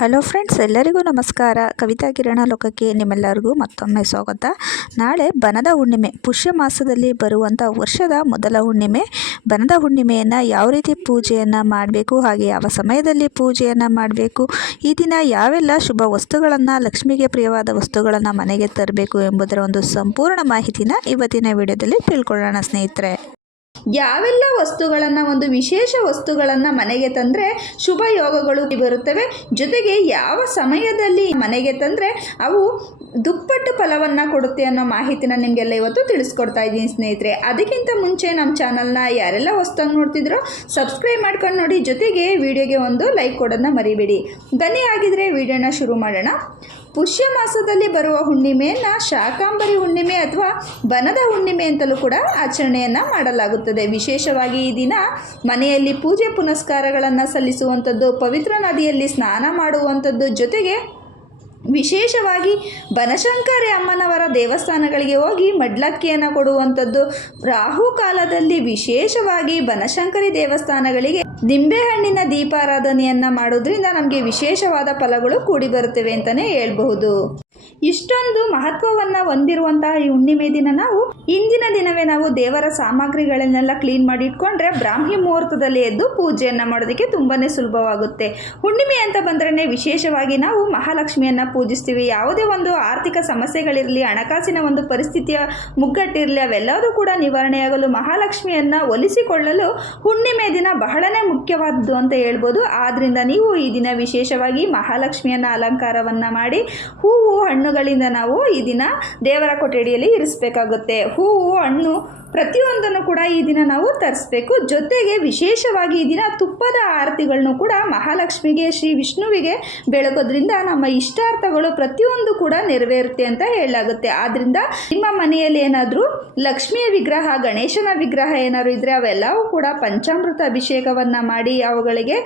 Hello friends, ಎಲ್ಲರಿಗೂ ನಮಸ್ಕಾರ. ಕವಿತಾ ಕಿರಣ ಲೋಕಕ್ಕೆ ನಿಮ್ಮೆಲ್ಲರಿಗೂ ಮತ್ತೊಮ್ಮೆ ಸ್ವಾಗತ. ನಾಳೆ ಬನದ ಹುಣ್ಣಿಮೆ, ಪುಷ್ಯ ಮಾಸದಲ್ಲಿ ಬರುವಂಥ ವರ್ಷದ ಮೊದಲ ಹುಣ್ಣಿಮೆ. ಬನದ ಹುಣ್ಣಿಮೆಯನ್ನು ಯಾವ ರೀತಿ ಪೂಜೆಯನ್ನು ಮಾಡಬೇಕು, ಹಾಗೆ ಯಾವ ಸಮಯದಲ್ಲಿ ಪೂಜೆಯನ್ನು ಮಾಡಬೇಕು, ಈ ದಿನ ಯಾವೆಲ್ಲ ಶುಭ ವಸ್ತುಗಳನ್ನು, ಲಕ್ಷ್ಮಿಗೆ ಪ್ರಿಯವಾದ ವಸ್ತುಗಳನ್ನು ಮನೆಗೆ ತರಬೇಕು ಎಂಬುದರ ಒಂದು ಸಂಪೂರ್ಣ ಮಾಹಿತಿನ ಇವತ್ತಿನ ವಿಡಿಯೋದಲ್ಲಿ ತಿಳ್ಕೊಳ್ಳೋಣ ಸ್ನೇಹಿತರೆ. ಯಾವೆಲ್ಲ ವಸ್ತುಗಳನ್ನು, ಒಂದು ವಿಶೇಷ ವಸ್ತುಗಳನ್ನು ಮನೆಗೆ ತಂದರೆ ಶುಭ ಯೋಗಗಳು ಬರುತ್ತವೆ. ಜೊತೆಗೆ ಯಾವ ಸಮಯದಲ್ಲಿ ಮನೆಗೆ ತಂದರೆ ಅವು ದುಪ್ಪಟ್ಟು ಫಲವನ್ನು ಕೊಡುತ್ತೆ ಅನ್ನೋ ಮಾಹಿತಿನ ನಿಮಗೆಲ್ಲ ಇವತ್ತು ತಿಳಿಸ್ಕೊಡ್ತಾ ಇದ್ದೀನಿ ಸ್ನೇಹಿತರೆ. ಅದಕ್ಕಿಂತ ಮುಂಚೆ ನಮ್ಮ ಚಾನಲ್ನ ಯಾರೆಲ್ಲ ಹೊಸ್ದಾಗಿ ನೋಡ್ತಿದ್ರೋ ಸಬ್ಸ್ಕ್ರೈಬ್ ಮಾಡ್ಕೊಂಡು ನೋಡಿ. ಜೊತೆಗೆ ವಿಡಿಯೋಗೆ ಒಂದು ಲೈಕ್ ಕೊಡೋದನ್ನ ಮರಿಬೇಡಿ. ಬನ್ನಿ ಆಗಿದ್ರೆ ವಿಡಿಯೋನ ಶುರು ಮಾಡೋಣ. ಪುಷ್ಯ ಮಾಸದಲ್ಲಿ ಬರುವ ಹುಣ್ಣಿಮೆಯನ್ನು ಶಾಕಾಂಬರಿ ಹುಣ್ಣಿಮೆ ಅಥವಾ ಬನದ ಹುಣ್ಣಿಮೆ ಅಂತಲೂ ಕೂಡ ಆಚರಣೆಯನ್ನು ಮಾಡಲಾಗುತ್ತದೆ. ವಿಶೇಷವಾಗಿ ಈ ದಿನ ಮನೆಯಲ್ಲಿ ಪೂಜೆ ಪುನಸ್ಕಾರಗಳನ್ನು ಸಲ್ಲಿಸುವಂಥದ್ದು, ಪವಿತ್ರ ನದಿಯಲ್ಲಿ ಸ್ನಾನ ಮಾಡುವಂಥದ್ದು ಜೊತೆಗೆ ವಿಶೇಷವಾಗಿ ಬನಶಂಕರಿ ಅಮ್ಮನವರ ದೇವಸ್ಥಾನಗಳಿಗೆ ಹೋಗಿ ಮಡ್ಲಕ್ಕಿಯನ್ನು ಕೊಡುವಂಥದ್ದು. ರಾಹು ಕಾಲದಲ್ಲಿ ವಿಶೇಷವಾಗಿ ಬನಶಂಕರಿ ದೇವಸ್ಥಾನಗಳಿಗೆ ನಿಂಬೆಹಣ್ಣಿನ ದೀಪಾರಾಧನೆಯನ್ನು ಮಾಡೋದ್ರಿಂದ ನಮಗೆ ವಿಶೇಷವಾದ ಫಲಗಳು ಕೂಡಿ ಬರುತ್ತವೆ ಅಂತಲೇ ಹೇಳ್ಬಹುದು. ಇಷ್ಟೊಂದು ಮಹತ್ವವನ್ನು ಹೊಂದಿರುವಂತಹ ಈ ಹುಣ್ಣಿಮೆ ದಿನ ನಾವು ಇಂದಿನ ದಿನವೇ ನಾವು ದೇವರ ಸಾಮಗ್ರಿಗಳನ್ನೆಲ್ಲ ಕ್ಲೀನ್ ಮಾಡಿ ಇಟ್ಕೊಂಡ್ರೆ ಬ್ರಾಹ್ಮಿ ಮುಹೂರ್ತದಲ್ಲಿ ಎದ್ದು ಪೂಜೆಯನ್ನು ಮಾಡೋದಕ್ಕೆ ತುಂಬಾನೇ ಸುಲಭವಾಗುತ್ತೆ. ಹುಣ್ಣಿಮೆ ಅಂತ ಬಂದ್ರೆ ವಿಶೇಷವಾಗಿ ನಾವು ಮಹಾಲಕ್ಷ್ಮಿಯನ್ನ ಪೂಜಿಸ್ತೀವಿ. ಯಾವುದೇ ಒಂದು ಆರ್ಥಿಕ ಸಮಸ್ಯೆಗಳಿರಲಿ, ಹಣಕಾಸಿನ ಒಂದು ಪರಿಸ್ಥಿತಿಯ ಮುಗ್ಗಟ್ಟಿರಲಿ, ಅವೆಲ್ಲದೂ ಕೂಡ ನಿವಾರಣೆಯಾಗಲು ಮಹಾಲಕ್ಷ್ಮಿಯನ್ನ ಒಲಿಸಿಕೊಳ್ಳಲು ಹುಣ್ಣಿಮೆ ದಿನ ಬಹಳನೇ ಮುಖ್ಯವಾದದ್ದು ಅಂತ ಹೇಳ್ಬೋದು. ಆದ್ರಿಂದ ನೀವು ಈ ದಿನ ವಿಶೇಷವಾಗಿ ಮಹಾಲಕ್ಷ್ಮಿಯನ್ನ ಅಲಂಕಾರವನ್ನ ಮಾಡಿ ಹೂವು ಹಣ್ಣುಗಳಿಂದ ನಾವು ಈ ದಿನ ದೇವರ ಕೊಠಡಿಯಲ್ಲಿ ಇರಿಸಬೇಕಾಗುತ್ತೆ. ಹೂವು ಹಣ್ಣು ಪ್ರತಿಯೊಂದನ್ನು ಕೂಡ ಈ ದಿನ ನಾವು ತರಿಸ್ಬೇಕು. ಜೊತೆಗೆ ವಿಶೇಷವಾಗಿ ಈ ದಿನ ತುಪ್ಪದ ಆರತಿಗಳನ್ನು ಕೂಡ ಮಹಾಲಕ್ಷ್ಮಿಗೆ, ಶ್ರೀ ವಿಷ್ಣುವಿಗೆ ಬೆಳಗೋದ್ರಿಂದ ನಮ್ಮ ಇಷ್ಟಾರ್ಥಗಳು ಪ್ರತಿಯೊಂದು ಕೂಡ ನೆರವೇರುತ್ತೆ ಅಂತ ಹೇಳಲಾಗುತ್ತೆ. ಆದ್ದರಿಂದ ನಿಮ್ಮ ಮನೆಯಲ್ಲಿ ಏನಾದರೂ ಲಕ್ಷ್ಮಿಯ ವಿಗ್ರಹ, ಗಣೇಶನ ವಿಗ್ರಹ ಏನಾದ್ರು ಇದ್ರೆ ಅವೆಲ್ಲವೂ ಕೂಡ ಪಂಚಾಮೃತ ಅಭಿಷೇಕವನ್ನ ಮಾಡಿ ಅವುಗಳಿಗೆ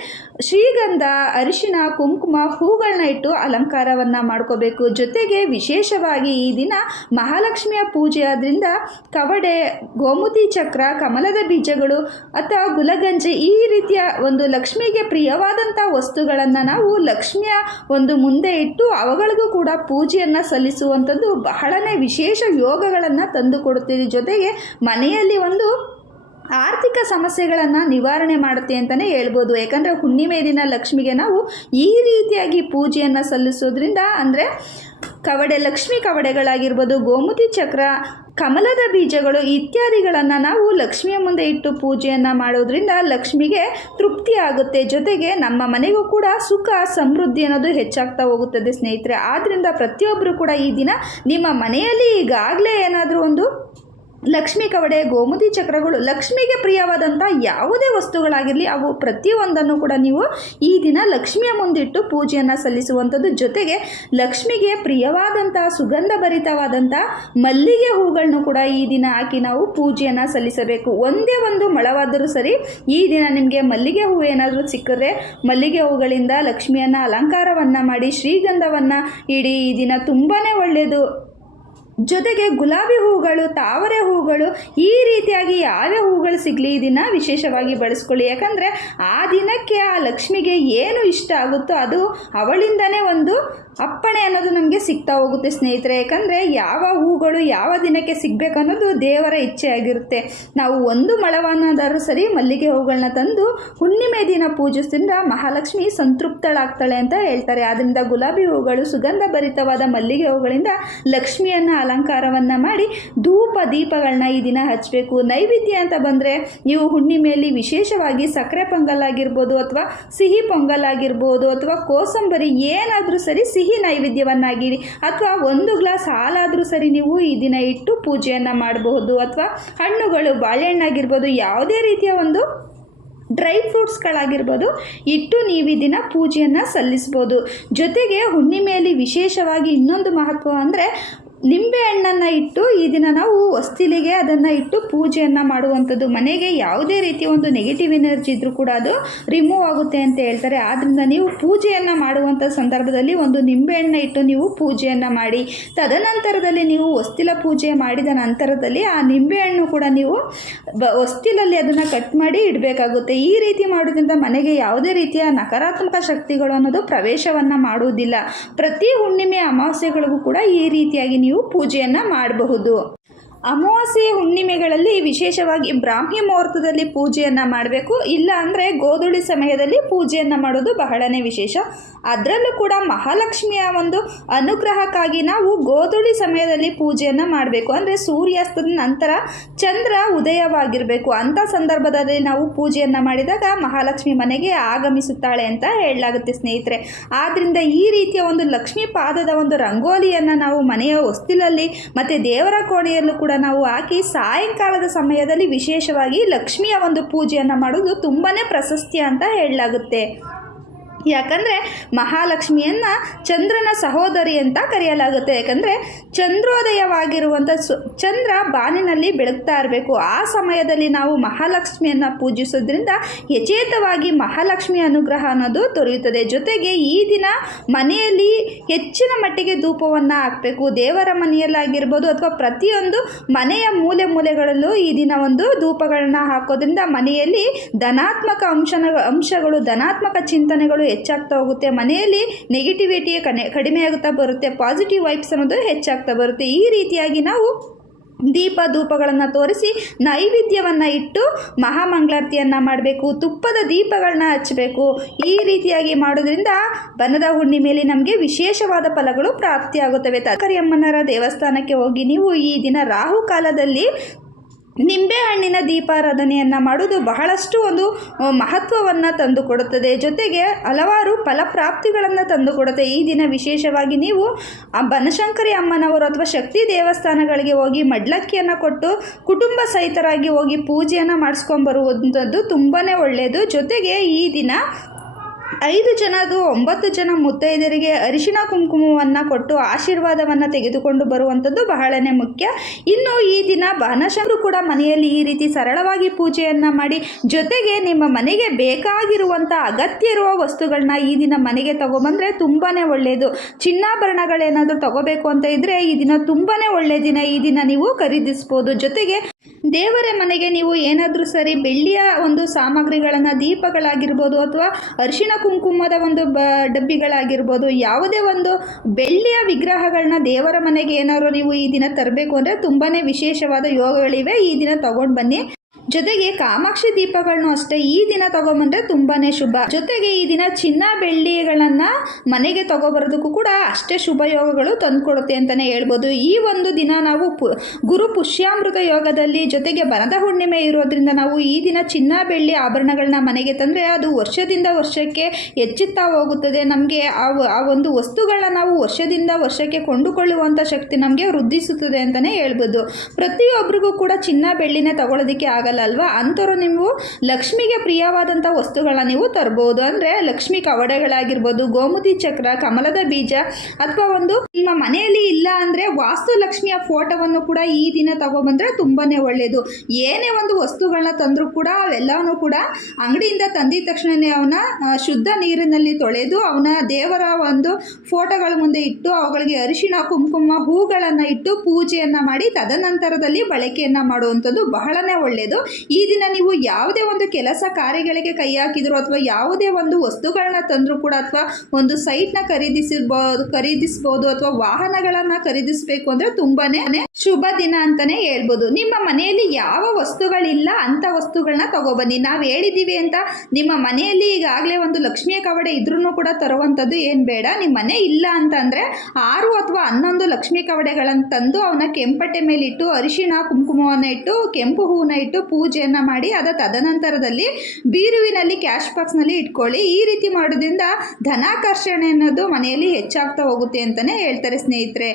ಶ್ರೀಗಂಧ, ಅರಿಶಿನ, ಕುಂಕುಮ ಹೂಗಳನ್ನ ಇಟ್ಟು ಅಲಂಕಾರವನ್ನ ಮಾಡ್ಕೋಬೇಕು. ಜೊತೆಗೆ ವಿಶೇಷವಾಗಿ ಈ ದಿನ ಮಹಾಲಕ್ಷ್ಮಿಯ ಪೂಜೆ ಆದ್ರಿಂದ ಕವಡೆ ಗೋಮುತಿ ಚಕ್ರ, ಕಮಲದ ಬೀಜಗಳು ಅಥವಾ ಗುಲಗಂಜಿ ಈ ರೀತಿಯ ಒಂದು ಲಕ್ಷ್ಮಿಗೆ ಪ್ರಿಯವಾದಂಥ ವಸ್ತುಗಳನ್ನು ನಾವು ಲಕ್ಷ್ಮಿಯ ಒಂದು ಮುಂದೆ ಇಟ್ಟು ಅವುಗಳಿಗೂ ಕೂಡ ಪೂಜೆಯನ್ನು ಸಲ್ಲಿಸುವಂಥದ್ದು ಬಹಳನೇ ವಿಶೇಷ ಯೋಗಗಳನ್ನು ತಂದು ಕೊಡುತ್ತದೆ ಜೊತೆಗೆ ಮನೆಯಲ್ಲಿ ಒಂದು ಆರ್ಥಿಕ ಸಮಸ್ಯೆಗಳನ್ನು ನಿವಾರಣೆ ಮಾಡುತ್ತೆ ಅಂತಲೇ ಹೇಳ್ಬೋದು. ಯಾಕಂದರೆ ಹುಣ್ಣಿಮೆ ದಿನ ಲಕ್ಷ್ಮಿಗೆ ನಾವು ಈ ರೀತಿಯಾಗಿ ಪೂಜೆಯನ್ನು ಸಲ್ಲಿಸೋದ್ರಿಂದ ಅಂದರೆ ಕವಡೆ, ಲಕ್ಷ್ಮಿ ಕವಡೆಗಳಾಗಿರ್ಬೋದು, ಗೋಮುತಿ ಚಕ್ರ ಕಮಲದ ಬೀಜಗಳು ಇತ್ಯಾದಿಗಳನ್ನು ನಾವು ಲಕ್ಷ್ಮಿಯ ಮುಂದೆ ಇಟ್ಟು ಪೂಜೆಯನ್ನು ಮಾಡೋದ್ರಿಂದ ಲಕ್ಷ್ಮಿಗೆ ತೃಪ್ತಿ ಆಗುತ್ತೆ. ಜೊತೆಗೆ ನಮ್ಮ ಮನೆಗೂ ಕೂಡ ಸುಖ, ಸಮೃದ್ಧಿ ಅನ್ನೋದು ಹೆಚ್ಚಾಗ್ತಾ ಹೋಗುತ್ತದೆ ಸ್ನೇಹಿತರೆ. ಆದ್ದರಿಂದ ಪ್ರತಿಯೊಬ್ಬರು ಕೂಡ ಈ ದಿನ ನಿಮ್ಮ ಮನೆಯಲ್ಲಿ ಈಗಾಗಲೇ ಏನಾದರೂ ಒಂದು ಲಕ್ಷ್ಮಿ ಕವಡೆ, ಗೋಮುತಿ ಚಕ್ರಗಳು, ಲಕ್ಷ್ಮಿಗೆ ಪ್ರಿಯವಾದಂಥ ಯಾವುದೇ ವಸ್ತುಗಳಾಗಿರಲಿ, ಅವು ಪ್ರತಿಯೊಂದನ್ನು ಕೂಡ ನೀವು ಈ ದಿನ ಲಕ್ಷ್ಮಿಯ ಮುಂದಿಟ್ಟು ಪೂಜೆಯನ್ನು ಸಲ್ಲಿಸುವಂಥದ್ದು. ಜೊತೆಗೆ ಲಕ್ಷ್ಮಿಗೆ ಪ್ರಿಯವಾದಂಥ ಸುಗಂಧ ಭರಿತವಾದಂಥ ಮಲ್ಲಿಗೆ ಹೂಗಳನ್ನು ಕೂಡ ಈ ದಿನ ಹಾಕಿ ನಾವು ಪೂಜೆಯನ್ನು ಸಲ್ಲಿಸಬೇಕು. ಒಂದೇ ಒಂದು ಮಳವಾದರೂ ಸರಿ ಈ ದಿನ ನಿಮಗೆ ಮಲ್ಲಿಗೆ ಹೂವು ಏನಾದರೂ ಸಿಕ್ಕಿದ್ರೆ ಮಲ್ಲಿಗೆ ಹೂಗಳಿಂದ ಲಕ್ಷ್ಮಿಯನ್ನು ಅಲಂಕಾರವನ್ನು ಮಾಡಿ, ಶ್ರೀಗಂಧವನ್ನು ಇಡೀ. ಈ ದಿನ ತುಂಬಾ ಒಳ್ಳೆಯದು ಜೊತೆಗೆ ಗುಲಾಬಿ ಹೂಗಳು, ತಾವರೆ ಹೂಗಳು, ಈ ರೀತಿಯಾಗಿ ಯಾವ್ಯಾವ ಹೂಗಳು ಸಿಗಲಿ? ಇದನ್ನು ವಿಶೇಷವಾಗಿ ಬಳಸ್ಕೊಳ್ಳಿ. ಯಾಕಂದರೆ ಆ ದಿನಕ್ಕೆ ಆ ಲಕ್ಷ್ಮಿಗೆ ಏನು ಇಷ್ಟ ಆಗುತ್ತೋ ಅದು ಅವಳಿಂದನೇ ಒಂದು ಅಪ್ಪಣೆ ಅನ್ನೋದು ನಮಗೆ ಸಿಗ್ತಾ ಹೋಗುತ್ತೆ ಸ್ನೇಹಿತರೆ. ಯಾಕಂದರೆ ಯಾವ ಹೂಗಳು ಯಾವ ದಿನಕ್ಕೆ ಸಿಗಬೇಕು ಅನ್ನೋದು ದೇವರ ಇಚ್ಛೆ ಆಗಿರುತ್ತೆ ನಾವು ಒಂದು ಮಳವನ್ನಾದರೂ ಸರಿ ಮಲ್ಲಿಗೆ ಹೂಗಳನ್ನ ತಂದು ಹುಣ್ಣಿಮೆ ದಿನ ಪೂಜಿಸ್ತಿಂದ ಮಹಾಲಕ್ಷ್ಮಿ ಸಂತೃಪ್ತಳಾಗ್ತಾಳೆ ಅಂತ ಹೇಳ್ತಾರೆ. ಆದ್ದರಿಂದ ಗುಲಾಬಿ ಹೂಗಳು ಸುಗಂಧ ಭರಿತವಾದ ಮಲ್ಲಿಗೆ ಹೂಗಳಿಂದ ಲಕ್ಷ್ಮಿಯನ್ನು ಅಲಂಕಾರವನ್ನು ಮಾಡಿ ಧೂಪ ದೀಪಗಳನ್ನ ಈ ದಿನ ಹಚ್ಚಬೇಕು ನೈವೇದ್ಯ ಅಂತ ಬಂದರೆ ನೀವು ಹುಣ್ಣಿಮೆಯಲ್ಲಿ ವಿಶೇಷವಾಗಿ ಸಕ್ಕರೆ ಪೊಂಗಲ್ ಆಗಿರ್ಬೋದು ಅಥವಾ ಸಿಹಿ ಪೊಂಗಲ್ ಆಗಿರ್ಬೋದು ಅಥವಾ ಕೋಸಂಬರಿ ಏನಾದರೂ ಸರಿ ನೈವೇದ್ಯವನ್ನಾಗಿರಿ. ಅಥವಾ ಒಂದು ಗ್ಲಾಸ್ ಹಾಲಾದರೂ ಸರಿ ನೀವು ಈ ದಿನ ಇಟ್ಟು ಪೂಜೆಯನ್ನು ಮಾಡಬಹುದು. ಅಥವಾ ಹಣ್ಣುಗಳು, ಬಾಳೆಹಣ್ಣಾಗಿರ್ಬೋದು, ಯಾವುದೇ ರೀತಿಯ ಒಂದು ಡ್ರೈ ಫ್ರೂಟ್ಸ್ಗಳಾಗಿರ್ಬೋದು, ಇಟ್ಟು ನೀವು ಈ ದಿನ ಪೂಜೆಯನ್ನು ಸಲ್ಲಿಸ್ಬೋದು. ಜೊತೆಗೆ ಹುಣ್ಣಿಮೆಯಲ್ಲಿ ವಿಶೇಷವಾಗಿ ಇನ್ನೊಂದು ಮಹತ್ವ ಅಂದರೆ ನಿಂಬೆ ಹಣ್ಣನ್ನು ಇಟ್ಟು ಈ ದಿನ ನಾವು ಹೊಸ್ತಿಲಿಗೆ ಅದನ್ನು ಇಟ್ಟು ಪೂಜೆಯನ್ನು ಮಾಡುವಂಥದ್ದು. ಮನೆಗೆ ಯಾವುದೇ ರೀತಿಯ ಒಂದು ನೆಗೆಟಿವ್ ಎನರ್ಜಿ ಇದ್ದರೂ ಕೂಡ ಅದು ರಿಮೂವ್ ಆಗುತ್ತೆ ಅಂತ ಹೇಳ್ತಾರೆ. ಆದ್ದರಿಂದ ನೀವು ಪೂಜೆಯನ್ನು ಮಾಡುವಂಥ ಸಂದರ್ಭದಲ್ಲಿ ಒಂದು ನಿಂಬೆಹಣ್ಣು ಇಟ್ಟು ನೀವು ಪೂಜೆಯನ್ನು ಮಾಡಿ. ತದನಂತರದಲ್ಲಿ ನೀವು ಹೊಸ್ತಿಲ ಪೂಜೆ ಮಾಡಿದ ನಂತರದಲ್ಲಿ ಆ ನಿಂಬೆಹಣ್ಣು ಕೂಡ ನೀವು ಬ ಹೊಸ್ತಿಲಲ್ಲಿ ಅದನ್ನು ಕಟ್ ಮಾಡಿ ಇಡಬೇಕಾಗುತ್ತೆ. ಈ ರೀತಿ ಮಾಡೋದ್ರಿಂದ ಮನೆಗೆ ಯಾವುದೇ ರೀತಿಯ ನಕಾರಾತ್ಮಕ ಶಕ್ತಿಗಳು ಅನ್ನೋದು ಪ್ರವೇಶವನ್ನು ಮಾಡುವುದಿಲ್ಲ. ಪ್ರತಿ ಹುಣ್ಣಿಮೆ ಅಮಾವಾಸ್ಯೆಗಳಿಗೂ ಕೂಡ ಈ ರೀತಿಯಾಗಿ ನೀವು ಪೂಜೆಯನ್ನು ಮಾಡಬಹುದು. ಅಮಾವಾಸ್ಯೆ ಹುಣ್ಣಿಮೆಗಳಲ್ಲಿ ವಿಶೇಷವಾಗಿ ಬ್ರಾಹ್ಮಿ ಮುಹೂರ್ತದಲ್ಲಿ ಪೂಜೆಯನ್ನು ಮಾಡಬೇಕು. ಇಲ್ಲ ಅಂದರೆ ಗೋಧುಳಿ ಸಮಯದಲ್ಲಿ ಪೂಜೆಯನ್ನು ಮಾಡೋದು ಬಹಳನೇ ವಿಶೇಷ. ಅದರಲ್ಲೂ ಕೂಡ ಮಹಾಲಕ್ಷ್ಮಿಯ ಒಂದು ಅನುಗ್ರಹಕ್ಕಾಗಿ ನಾವು ಗೋಧುಳಿ ಸಮಯದಲ್ಲಿ ಪೂಜೆಯನ್ನು ಮಾಡಬೇಕು. ಅಂದರೆ ಸೂರ್ಯಾಸ್ತದ ನಂತರ ಚಂದ್ರ ಉದಯವಾಗಿರಬೇಕು. ಅಂಥ ಸಂದರ್ಭದಲ್ಲಿ ನಾವು ಪೂಜೆಯನ್ನು ಮಾಡಿದಾಗ ಮಹಾಲಕ್ಷ್ಮಿ ಮನೆಗೆ ಆಗಮಿಸುತ್ತಾಳೆ ಅಂತ ಹೇಳಲಾಗುತ್ತೆ ಸ್ನೇಹಿತರೆ. ಆದ್ದರಿಂದ ಈ ರೀತಿಯ ಒಂದು ಲಕ್ಷ್ಮೀ ಪಾದದ ಒಂದು ರಂಗೋಲಿಯನ್ನು ನಾವು ಮನೆಯ ಹೊಸ್ತಿಲಲ್ಲಿ ಮತ್ತು ದೇವರ ಕೋಣೆಯಲ್ಲೂ ಕೂಡ ನಾವು ಹಾಕಿ ಸಾಯಂಕಾಲದ ಸಮಯದಲ್ಲಿ ವಿಶೇಷವಾಗಿ ಲಕ್ಷ್ಮಿಯ ಒಂದು ಪೂಜೆಯನ್ನು ಮಾಡೋದು ತುಂಬಾ ಪ್ರಶಸ್ತಿ ಅಂತ ಹೇಳಲಾಗುತ್ತೆ. ಯಾಕಂದರೆ ಮಹಾಲಕ್ಷ್ಮಿಯನ್ನು ಚಂದ್ರನ ಸಹೋದರಿ ಅಂತ ಕರೆಯಲಾಗುತ್ತೆ. ಯಾಕಂದರೆ ಚಂದ್ರೋದಯವಾಗಿರುವಂಥ ಸು, ಚಂದ್ರ ಬಾನಿನಲ್ಲಿ ಬೆಳಗ್ತಾ ಇರಬೇಕು. ಆ ಸಮಯದಲ್ಲಿ ನಾವು ಮಹಾಲಕ್ಷ್ಮಿಯನ್ನು ಪೂಜಿಸೋದ್ರಿಂದ ಯಚೇತವಾಗಿ ಮಹಾಲಕ್ಷ್ಮಿ ಅನುಗ್ರಹ ಅನ್ನೋದು ದೊರೆಯುತ್ತದೆ. ಜೊತೆಗೆ ಈ ದಿನ ಮನೆಯಲ್ಲಿ ಹೆಚ್ಚಿನ ಮಟ್ಟಿಗೆ ಧೂಪವನ್ನು ಹಾಕಬೇಕು. ದೇವರ ಮನೆಯಲ್ಲಾಗಿರ್ಬೋದು ಅಥವಾ ಪ್ರತಿಯೊಂದು ಮನೆಯ ಮೂಲೆ ಮೂಲೆಗಳಲ್ಲೂ ಈ ದಿನ ಒಂದು ಧೂಪಗಳನ್ನ ಹಾಕೋದ್ರಿಂದ ಮನೆಯಲ್ಲಿ ಧನಾತ್ಮಕ ಅಂಶನ, ಅಂಶಗಳು, ಧನಾತ್ಮಕ ಚಿಂತನೆಗಳು ಹೆಚ್ಚಾಗ್ತಾ ಹೋಗುತ್ತೆ. ಮನೆಯಲ್ಲಿ ನೆಗೆಟಿವಿಟಿ ಕನೆ, ಕಡಿಮೆ ಆಗುತ್ತಾ ಬರುತ್ತೆ. ಪಾಸಿಟಿವ್ ವೈಬ್ಸ್ ಅನ್ನೋದು ಹೆಚ್ಚಾಗ್ತಾ ಬರುತ್ತೆ. ಈ ರೀತಿಯಾಗಿ ನಾವು ದೀಪ ಧೂಪಗಳನ್ನು ತೋರಿಸಿ ನೈವೇದ್ಯವನ್ನು ಇಟ್ಟು ಮಹಾಮಂಗಳಾರತಿಯನ್ನು ಮಾಡಬೇಕು. ತುಪ್ಪದ ದೀಪಗಳನ್ನ ಹಚ್ಚಬೇಕು ಈ ರೀತಿಯಾಗಿ ಮಾಡೋದ್ರಿಂದ ಬನದ ಮೇಲೆ ನಮಗೆ ವಿಶೇಷವಾದ ಫಲಗಳು ಪ್ರಾಪ್ತಿಯಾಗುತ್ತವೆ. ತಕರಿಯಮ್ಮನವರ ದೇವಸ್ಥಾನಕ್ಕೆ ಹೋಗಿ ನೀವು ಈ ದಿನ ರಾಹು ಕಾಲದಲ್ಲಿ ನಿಂಬೆಹಣ್ಣಿನ ದೀಪಾರಾಧನೆಯನ್ನು ಮಾಡೋದು ಬಹಳಷ್ಟು ಒಂದು ಮಹತ್ವವನ್ನು ತಂದುಕೊಡುತ್ತದೆ. ಜೊತೆಗೆ ಹಲವಾರು ಫಲಪ್ರಾಪ್ತಿಗಳನ್ನು ತಂದುಕೊಡುತ್ತೆ. ಈ ದಿನ ವಿಶೇಷವಾಗಿ ನೀವು, ಆ, ಬನಶಂಕರಿ ಅಮ್ಮನವರು ಅಥವಾ ಶಕ್ತಿ ದೇವಸ್ಥಾನಗಳಿಗೆ ಹೋಗಿ ಮಡ್ಲಕ್ಕಿಯನ್ನು ಕೊಟ್ಟು, ಕುಟುಂಬ ಸಹಿತರಾಗಿ ಹೋಗಿ ಪೂಜೆಯನ್ನು ಮಾಡಿಸ್ಕೊಂಬರುವಂಥದ್ದು ತುಂಬಾ ಒಳ್ಳೆಯದು ಜೊತೆಗೆ ಈ ದಿನ ಐದು ಜನದು ಒಂಬತ್ತು ಜನ ಮುತ್ತೈದರಿಗೆ ಅರಿಶಿಣ ಕುಂಕುಮವನ್ನು ಕೊಟ್ಟು ಆಶೀರ್ವಾದವನ್ನು ತೆಗೆದುಕೊಂಡು ಬರುವಂಥದ್ದು ಬಹಳನೇ ಮುಖ್ಯ. ಇನ್ನು ಈ ದಿನ ಬಾನಶಂಕರು ಕೂಡ ಮನೆಯಲ್ಲಿ ಈ ರೀತಿ ಸರಳವಾಗಿ ಪೂಜೆಯನ್ನು ಮಾಡಿ ಜೊತೆಗೆ ನಿಮ್ಮ ಮನೆಗೆ ಬೇಕಾಗಿರುವಂಥ ಅಗತ್ಯ ಇರುವ ವಸ್ತುಗಳನ್ನ ಈ ದಿನ ಮನೆಗೆ ತಗೊಬಂದರೆ ತುಂಬಾ ಒಳ್ಳೆಯದು ಚಿನ್ನಾಭರಣಗಳೇನಾದರೂ ತಗೋಬೇಕು ಅಂತ ಇದ್ದರೆ ಈ ದಿನ ತುಂಬಾ ಒಳ್ಳೆಯ ದಿನ. ಈ ದಿನ ನೀವು ಖರೀದಿಸ್ಬೋದು. ಜೊತೆಗೆ ದೇವರ ಮನೆಗೆ ನೀವು ಏನಾದರೂ ಸರಿ ಬೆಳ್ಳಿಯ ಒಂದು ಸಾಮಗ್ರಿಗಳನ್ನು, ದೀಪಗಳಾಗಿರ್ಬೋದು ಅಥವಾ ಅರಿಶಿಣ ಕುಂಕುಮದ ಒಂದು ಬ, ಡಬ್ಬಿಗಳಾಗಿರ್ಬೋದು, ಯಾವುದೇ ಒಂದು ಬೆಳ್ಳಿಯ ವಿಗ್ರಹಗಳನ್ನ ದೇವರ ಮನೆಗೆ ಏನಾದರೂ ನೀವು ಈ ದಿನ ತರಬೇಕು ಅಂದರೆ ತುಂಬಾ ವಿಶೇಷವಾದ ಯೋಗಗಳಿವೆ. ಈ ದಿನ ತಗೊಂಡು ಬನ್ನಿ. ಜೊತೆಗೆ ಕಾಮಾಕ್ಷಿ ದೀಪಗಳನ್ನು ಅಷ್ಟೇ ಈ ದಿನ ತಗೊಂಬಂದ್ರೆ ತುಂಬಾನೇ ಶುಭ. ಜೊತೆಗೆ ಈ ದಿನ ಚಿನ್ನ ಬೆಳ್ಳಿಗಳನ್ನು ಮನೆಗೆ ತಗೋಬರೋದಕ್ಕೂ ಕೂಡ ಅಷ್ಟೇ ಶುಭ ಯೋಗಗಳು ತಂದುಕೊಡುತ್ತೆ ಅಂತಾನೆ ಹೇಳ್ಬೋದು. ಈ ಒಂದು ದಿನ ನಾವು ಗುರು ಪುಷ್ಯಾಮೃತ ಯೋಗದಲ್ಲಿ ಜೊತೆಗೆ ಬನದ ಹುಣ್ಣಿಮೆ ಇರೋದ್ರಿಂದ ನಾವು ಈ ದಿನ ಚಿನ್ನ ಬೆಳ್ಳಿ ಆಭರಣಗಳನ್ನ ಮನೆಗೆ ತಂದರೆ ಅದು ವರ್ಷದಿಂದ ವರ್ಷಕ್ಕೆ ಹೆಚ್ಚುತ್ತಾ ಹೋಗುತ್ತದೆ. ನಮಗೆ ಆ ಒಂದು ವಸ್ತುಗಳನ್ನ ನಾವು ವರ್ಷದಿಂದ ವರ್ಷಕ್ಕೆ ಕೊಂಡುಕೊಳ್ಳುವಂಥ ಶಕ್ತಿ ನಮಗೆ ವೃದ್ಧಿಸುತ್ತದೆ ಅಂತಲೇ ಹೇಳ್ಬೋದು. ಪ್ರತಿಯೊಬ್ಬರಿಗೂ ಕೂಡ ಚಿನ್ನ ಬೆಳ್ಳಿನೇ ತಗೊಳ್ಳೋದಕ್ಕೆ ಆಗಲ್ಲ. ಅಲ್ವಾ? ಅಂಥವ್ರು ನೀವು ಲಕ್ಷ್ಮಿಗೆ ಪ್ರಿಯವಾದಂಥ ವಸ್ತುಗಳನ್ನ ನೀವು ತರ್ಬೋದು. ಅಂದರೆ ಲಕ್ಷ್ಮಿ ಕವಡೆಗಳಾಗಿರ್ಬೋದು, ಗೋಮತಿ ಚಕ್ರ, ಕಮಲದ ಬೀಜ ಅಥವಾ ಒಂದು ನಿಮ್ಮ ಮನೆಯಲ್ಲಿ ಇಲ್ಲ ಅಂದರೆ ವಾಸ್ತು ಲಕ್ಷ್ಮಿಯ ಫೋಟೋವನ್ನು ಕೂಡ ಈ ದಿನ ತಗೊಬಂದ್ರೆ ತುಂಬಾ ಒಳ್ಳೆಯದು ಏನೇ ಒಂದು ವಸ್ತುಗಳನ್ನ ತಂದರೂ ಕೂಡ ಅವೆಲ್ಲವೂ ಕೂಡ ಅಂಗಡಿಯಿಂದ ತಂದಿದ ತಕ್ಷಣವೇ ಅವನ ಶುದ್ಧ ನೀರಿನಲ್ಲಿ ತೊಳೆದು ಅವನ ದೇವರ ಒಂದು ಫೋಟೋಗಳ ಮುಂದೆ ಇಟ್ಟು ಅವುಗಳಿಗೆ ಅರಿಶಿಣ, ಕುಂಕುಮ, ಹೂಗಳನ್ನು ಇಟ್ಟು ಪೂಜೆಯನ್ನು ಮಾಡಿ ತದನಂತರದಲ್ಲಿ ಬಳಕೆಯನ್ನು ಮಾಡುವಂಥದ್ದು ಬಹಳನೇ ಒಳ್ಳೆಯದು ಈ ದಿನ ನೀವು ಯಾವುದೇ ಒಂದು ಕೆಲಸ ಕಾರ್ಯಗಳಿಗೆ ಕೈ ಹಾಕಿದ್ರು ಅಥವಾ ಯಾವುದೇ ಒಂದು ವಸ್ತುಗಳನ್ನ ತಂದರೂ ಕೂಡ ಅಥವಾ ಒಂದು ಸೈಟ್ನ ಖರೀದಿಸಿರ್ಬೋದು ಖರೀದಿಸಬಹುದು ಅಥವಾ ವಾಹನಗಳನ್ನು ಖರೀದಿಸಬೇಕು ಅಂದರೆ ತುಂಬಾನೇ ಶುಭ ದಿನ ಅಂತಾನೆ ಹೇಳ್ಬೋದು. ನಿಮ್ಮ ಮನೆಯಲ್ಲಿ ಯಾವ ವಸ್ತುಗಳಿಲ್ಲ ಅಂತ ವಸ್ತುಗಳನ್ನ ತಗೊಬನ್ನಿ. ನಾವು ಹೇಳಿದ್ದೀವಿ ಅಂತ ನಿಮ್ಮ ಮನೆಯಲ್ಲಿ ಈಗಾಗಲೇ ಒಂದು ಲಕ್ಷ್ಮಿಯ ಕವಡೆ ಇದ್ರೂ ಕೂಡ ತರುವಂಥದ್ದು ಏನು ಬೇಡ. ನಿಮ್ಮ ಮನೆ ಇಲ್ಲ ಅಂತಂದರೆ ಆರು ಅಥವಾ ಹನ್ನೊಂದು ಲಕ್ಷ್ಮಿ ಕವಡೆಗಳನ್ನು ತಂದು ಅವನ್ನ ಕೆಂಪಟ್ಟೆ ಮೇಲೆ ಇಟ್ಟು ಅರಿಶಿಣ, ಕುಂಕುಮವನ್ನು ಇಟ್ಟು ಕೆಂಪು ಹೂವನ್ನ ಇಟ್ಟು ಪೂಜೆಯನ್ನು ಮಾಡಿ ಅದರ ತದನಂತರದಲ್ಲಿ ಬೀರುವಿನಲ್ಲಿ ಕ್ಯಾಶ್ ಬಾಕ್ಸ್ನಲ್ಲಿ ಇಟ್ಕೊಳ್ಳಿ. ಈ ರೀತಿ ಮಾಡೋದ್ರಿಂದ ಧನಾಕರ್ಷಣೆ ಅನ್ನೋದು ಮನೆಯಲ್ಲಿ ಹೆಚ್ಚಾಗ್ತಾ ಹೋಗುತ್ತೆ ಅಂತಲೇ ಹೇಳ್ತಾರೆ ಸ್ನೇಹಿತರೆ.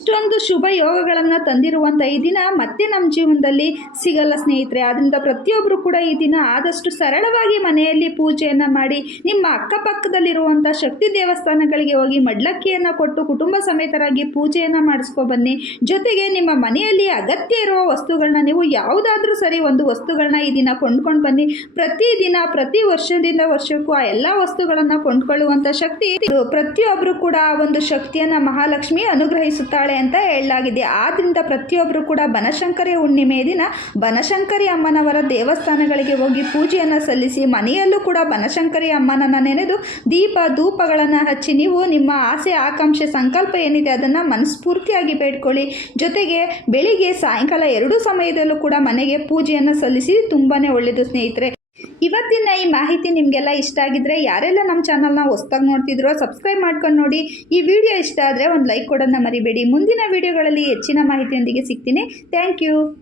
ಇಷ್ಟೊಂದು ಶುಭ ಯೋಗಗಳನ್ನು ತಂದಿರುವಂಥ ಈ ದಿನ ಮತ್ತೆ ನಮ್ಮ ಜೀವನದಲ್ಲಿ ಸಿಗಲ್ಲ ಸ್ನೇಹಿತರೆ. ಆದ್ದರಿಂದ ಪ್ರತಿಯೊಬ್ಬರು ಕೂಡ ಈ ದಿನ ಆದಷ್ಟು ಸರಳವಾಗಿ ಮನೆಯಲ್ಲಿ ಪೂಜೆಯನ್ನು ಮಾಡಿ, ನಿಮ್ಮ ಅಕ್ಕಪಕ್ಕದಲ್ಲಿರುವಂಥ ಶಕ್ತಿ ದೇವಸ್ಥಾನಗಳಿಗೆ ಹೋಗಿ ಮಡ್ಲಕ್ಕಿಯನ್ನು ಕೊಟ್ಟು, ಕುಟುಂಬ ಸಮೇತರಾಗಿ ಪೂಜೆಯನ್ನು ಮಾಡಿಸ್ಕೊ ಬನ್ನಿ. ಜೊತೆಗೆ ನಿಮ್ಮ ಮನೆಯಲ್ಲಿ ಅಗತ್ಯ ಇರುವ ವಸ್ತುಗಳನ್ನ ನೀವು ಯಾವುದಾದ್ರೂ ಸರಿ ಒಂದು ವಸ್ತುಗಳನ್ನ ಈ ದಿನ ಕೊಂಡ್ಕೊಂಡು ಬನ್ನಿ. ಪ್ರತಿ ದಿನ, ಪ್ರತಿ ವರ್ಷದಿಂದ ವರ್ಷಕ್ಕೂ ಆ ಎಲ್ಲ ವಸ್ತುಗಳನ್ನು ಕೊಂಡ್ಕೊಳ್ಳುವಂತ ಶಕ್ತಿ ಪ್ರತಿಯೊಬ್ಬರು ಕೂಡ ಆ ಒಂದು ಶಕ್ತಿಯನ್ನು ಮಹಾಲಕ್ಷ್ಮಿ ಅನುಗ್ರಹಿಸುತ್ತಾಳೆ ಅಂತ ಹೇಳಲಾಗಿದೆ. ಆದ್ರಿಂದ ಪ್ರತಿಯೊಬ್ಬರು ಕೂಡ ಬನಶಂಕರಿ ಹುಣ್ಣಿಮೆಯ ದಿನ ಬನಶಂಕರಿ ಅಮ್ಮನವರ ದೇವಸ್ಥಾನಗಳಿಗೆ ಹೋಗಿ ಪೂಜೆಯನ್ನು ಸಲ್ಲಿಸಿ, ಮನೆಯಲ್ಲೂ ಕೂಡ ಬನಶಂಕರಿ ಅಮ್ಮನನ್ನ ನೆನೆದು ದೀಪ, ಧೂಪಗಳನ್ನು ಹಚ್ಚಿ ನೀವು ನಿಮ್ಮ ಆಸೆ, ಆಕಾಂಕ್ಷೆ, ಸಂಕಲ್ಪ ಏನಿದೆ ಅದನ್ನು ಮನಸ್ಫೂರ್ತಿಯಾಗಿ ಬೇಡ್ಕೊಳ್ಳಿ. ಜೊತೆಗೆ ಬೆಳಿಗ್ಗೆ ಸಾಯಂಕಾಲ ಎರಡೂ ಸಮಯದಲ್ಲೂ ಕೂಡ ಮನೆಗೆ ಪೂಜೆಯನ್ನು ಸಲ್ಲಿಸಿ ತುಂಬಾ ಒಳ್ಳೆಯದು ಸ್ನೇಹಿತರೆ. ಇವತ್ತಿನ ಈ ಮಾಹಿತಿ ನಿಮಗೆಲ್ಲ ಇಷ್ಟ ಆಗಿದ್ರೆ ಯಾರೆಲ್ಲ ನಮ್ಮ ಚಾನಲ್ನ ಹೊಸ್ದಾಗಿ ನೋಡ್ತಿದ್ರೋ ಸಬ್ಸ್ಕ್ರೈಬ್ ಮಾಡ್ಕೊಂಡು ನೋಡಿ. ಈ ವಿಡಿಯೋ ಇಷ್ಟ ಆದರೆ ಒಂದು ಲೈಕ್ ಕೊಡೋದನ್ನ ಮರಿಬೇಡಿ. ಮುಂದಿನ ವಿಡಿಯೋಗಳಲ್ಲಿ ಹೆಚ್ಚಿನ ಮಾಹಿತಿಯೊಂದಿಗೆ ಸಿಗ್ತೀನಿ. Thank you.